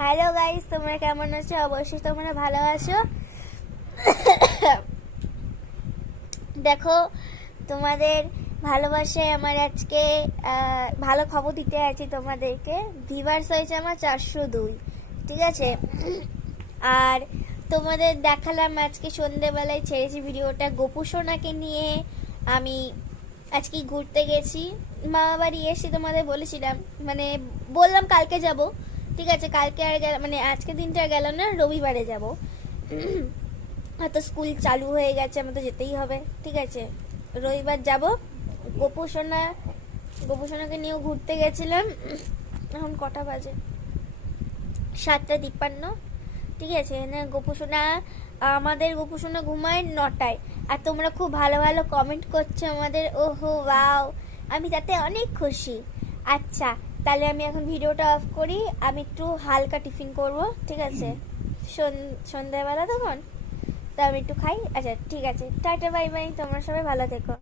Hello guys, তোমরা কেমন আছো? অবশ্যই তোমরা ভালো আছো। দেখো, তোমাদের ভালোবাসায় আমার আজকে ভালো খবর দিতে আছি তোমাদেরকে। ভিউয়ার্স হয়েছে আমার 402, ঠিক আছে। আর তোমাদের দেখালাম আজকে সন্ধ্যেবেলায় ছেড়েছি ভিডিওটা গোপু সোনাকে নিয়ে। আমি আজকে ঘুরতে গেছি, মামা বাড়ি এসে তোমাদের বলেছিলাম, মানে বললাম কালকে যাব, ঠিক আছে। কালকে আর গেল, মানে আজকে দিনটা গেল না, রবিবারে যাব। হয়তো স্কুল চালু হয়ে গেছে, আমার তো যেতেই হবে, ঠিক আছে। রবিবার যাব। গোপু সোনাকে নিয়েও ঘুরতে গেছিলাম। এখন কটা বাজে? 7:53, ঠিক আছে না। আমাদের গোপু সোনা ঘুমায় 9টায়। আর তোমরা খুব ভালো ভালো কমেন্ট করছো আমাদের, ওহো ওয়াও, আমি তাতে অনেক খুশি। আচ্ছা, তাহলে আমি এখন ভিডিওটা অফ করি, আমি একটু হালকা টিফিন করব, ঠিক আছে। সন্ধ্যাবেলা তখন তো আমি একটু খাই। আচ্ছা ঠিক আছে, টাটা বাই বাই, তোমরা সবাই ভালো থেকো।